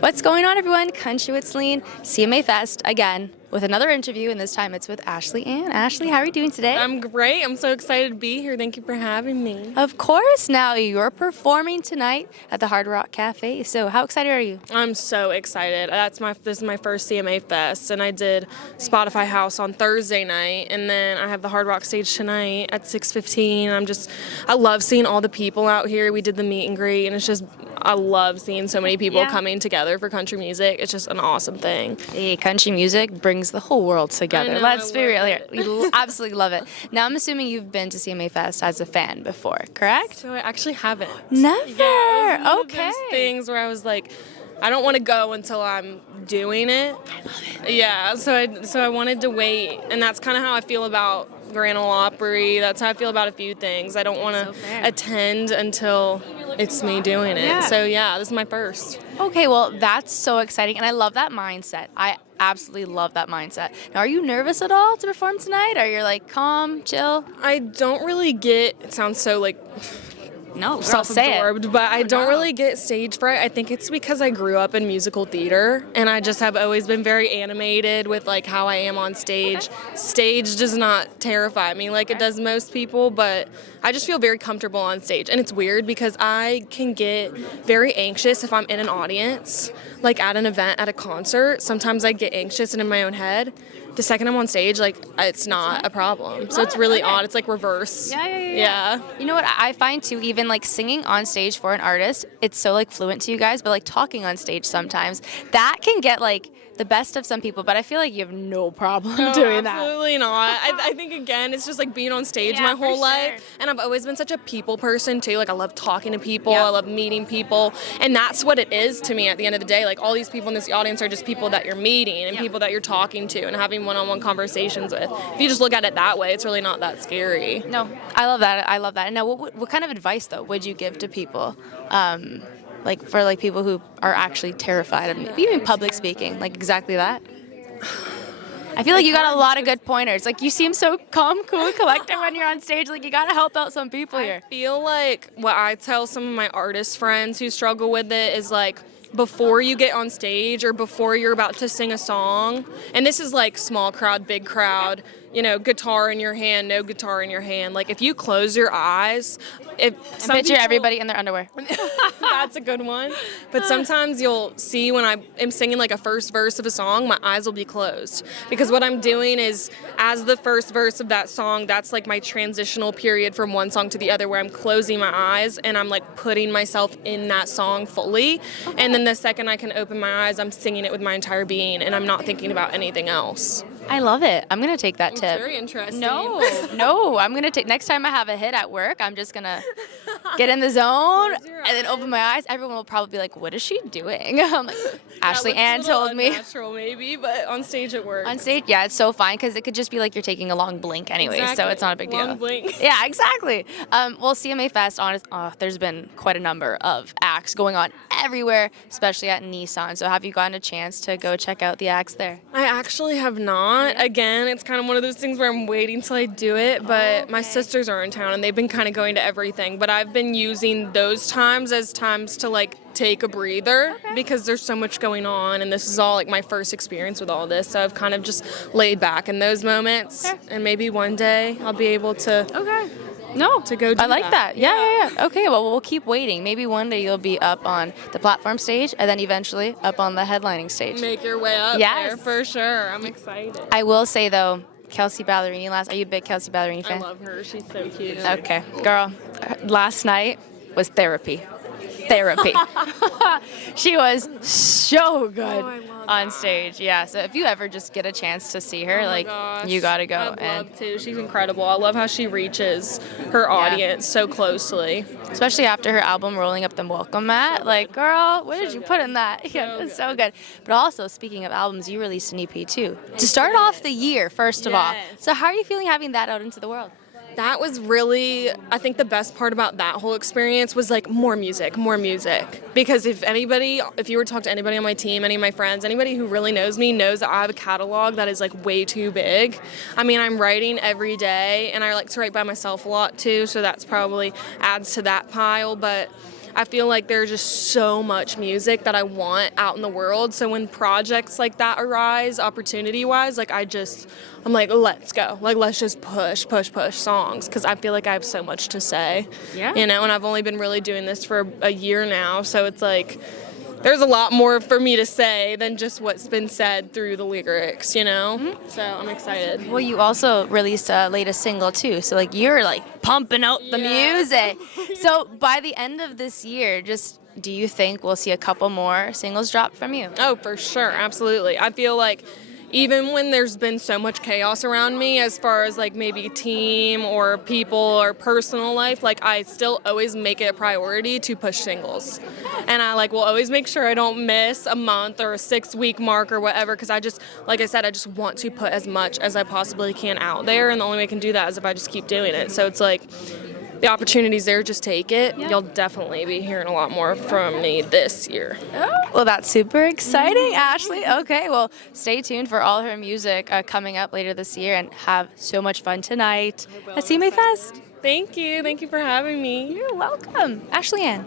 What's going on, everyone? Country with Celine, CMA Fest again with another interview, and this time it's with Ashley Ann. Ashley, how are you doing today? I'm great. I'm so excited to be here. Thank you for having me. Of course. Now you're performing tonight at the Hard Rock Cafe. So how excited are you? I'm so excited. This is my first CMA Fest, and I did Spotify House on Thursday night, and then I have the Hard Rock stage tonight at 6:15. I love seeing all the people out here. We did the meet and greet, and I love seeing so many people coming together for country music. It's just an awesome thing. Hey, country music brings the whole world together. I know, Let's be real here. it. We absolutely love it. Now, I'm assuming you've been to CMA Fest as a fan before, correct? So I actually haven't. Never. Yeah, it was one Okay. of those things where I was like, I don't want to go until I'm doing it. I love it. Yeah, so I wanted to wait, and that's kind of how I feel about Grand Ole Opry. That's how I feel about a few things. I don't want to So fair. attend until it's me doing it. Yeah. So yeah, this is my first. Okay, well, that's so exciting, and I love that mindset. I absolutely love that mindset. Now, are you nervous at all to perform tonight? Or you're like calm, chill? I don't really get. It sounds so like No, girl, say it. self-absorbed, but I don't really get stage fright. I think it's because I grew up in musical theater, and I just have always been very animated with like how I am on stage. Stage does not terrify me like it does most people, but I just feel very comfortable on stage. And it's weird because I can get very anxious if I'm in an audience, like at an event, at a concert. Sometimes I get anxious and in my own head. The second I'm on stage, like, it's not a problem. So it's really odd. It's like reverse. Yeah. You know what I find too, even like singing on stage for an artist, it's so like fluent to you guys, but like talking on stage sometimes, that can get like the best of some people, but I feel like you have no problem doing that. Absolutely not. I think, again, it's just like being on stage Yeah, my for whole sure. life. And I've always been such a people person, too. Like, I love talking to people. Yeah. I love meeting people. And that's what it is to me at the end of the day. Like, all these people in this audience are just people that you're meeting and people that you're talking to and having one-on-one conversations with. If you just look at it that way, it's really not that scary. No, I love that. I love that. And now, what kind of advice, though, would you give to people? Like, for, like, people who are actually terrified of maybe even public speaking, like, exactly that? I feel like you got a lot of good pointers. Like, you seem so calm, cool, collected when you're on stage. Like, you got to help out some people here. I feel like what I tell some of my artist friends who struggle with it is like, before you get on stage or before you're about to sing a song, and this is like small crowd, big crowd, you know, guitar in your hand, no guitar in your hand. Like, if you close your eyes, Picture everybody in their underwear. That's a good one. But sometimes you'll see when I am singing like a first verse of a song, my eyes will be closed. Because what I'm doing is, as the first verse of that song, that's like my transitional period from one song to the other where I'm closing my eyes and I'm like putting myself in that song fully. Okay. And then the second I can open my eyes, I'm singing it with my entire being and I'm not thinking about anything else. I love it. I'm going to take that tip. It's very interesting. No. I'm going to take, next time I have a hit at work, I'm just going to get in the zone and then open my eyes. Everyone will probably be like, what is she doing? I'm like, Ashley Ann told me. Natural maybe, but on stage it works. On stage, yeah, it's so fine because it could just be like you're taking a long blink anyway, so it's not a big deal. Long blink. Yeah, exactly. Well, CMA Fest, there's been quite a number of acts going on everywhere, especially at Nissan. So have you gotten a chance to go check out the acts there? I actually have not. Again, it's kind of one of those things where I'm waiting till I do it, but my sisters are in town and they've been kind of going to everything. But I've been using those times as times to like take a breather because there's so much going on and this is all like my first experience with all this. So I've kind of just laid back in those moments and maybe one day I'll be able to to go do I like that. Yeah. Okay, well, we'll keep waiting. Maybe one day you'll be up on the platform stage and then eventually up on the headlining stage. Make your way up there for sure. I'm excited. I will say, though, Kelsey Ballerini are you a big Kelsey Ballerini fan? I love her. She's so cute. Okay. Girl, last night was therapy. She was so good on stage. Yeah, so if you ever just get a chance to see her, you gotta go. I'd love to. She's incredible. I love how she reaches her audience so closely. Especially after her album Rolling Up the Welcome Mat. Like, girl, what did you put in that? Yeah, it's so good. But also, speaking of albums, you released an EP too. To start off the year, first of all. So how are you feeling having that out into the world? That was really, I think the best part about that whole experience was like more music. Because if you were to talk to anybody on my team, any of my friends, anybody who really knows me knows that I have a catalog that is like way too big. I mean, I'm writing every day and I like to write by myself a lot too, so that's probably adds to that pile. But I feel like there's just so much music that I want out in the world. So when projects like that arise, opportunity-wise, like I'm like, let's go. Like, let's just push songs, because I feel like I have so much to say. Yeah. You know, and I've only been really doing this for a year now, so it's like there's a lot more for me to say than just what's been said through the lyrics, you know? Mm-hmm. So I'm excited. Well, you also released a latest single too, so like you're like pumping out the music. So by the end of this year, just do you think we'll see a couple more singles drop from you? Oh, for sure, absolutely. I feel like even when there's been so much chaos around me as far as like maybe team or people or personal life, like I still always make it a priority to push singles. And I like will always make sure I don't miss a month or a 6-week mark or whatever, because I just, like I said, I just want to put as much as I possibly can out there, and the only way I can do that is if I just keep doing it. So it's like, the opportunity's there, just take it. Yeah. You'll definitely be hearing a lot more from me this year. Oh, well, that's super exciting, Ashley. Okay, well, stay tuned for all her music coming up later this year, and have so much fun tonight at CMA Fest. Thank you. Thank you for having me. You're welcome. Ashley Ann.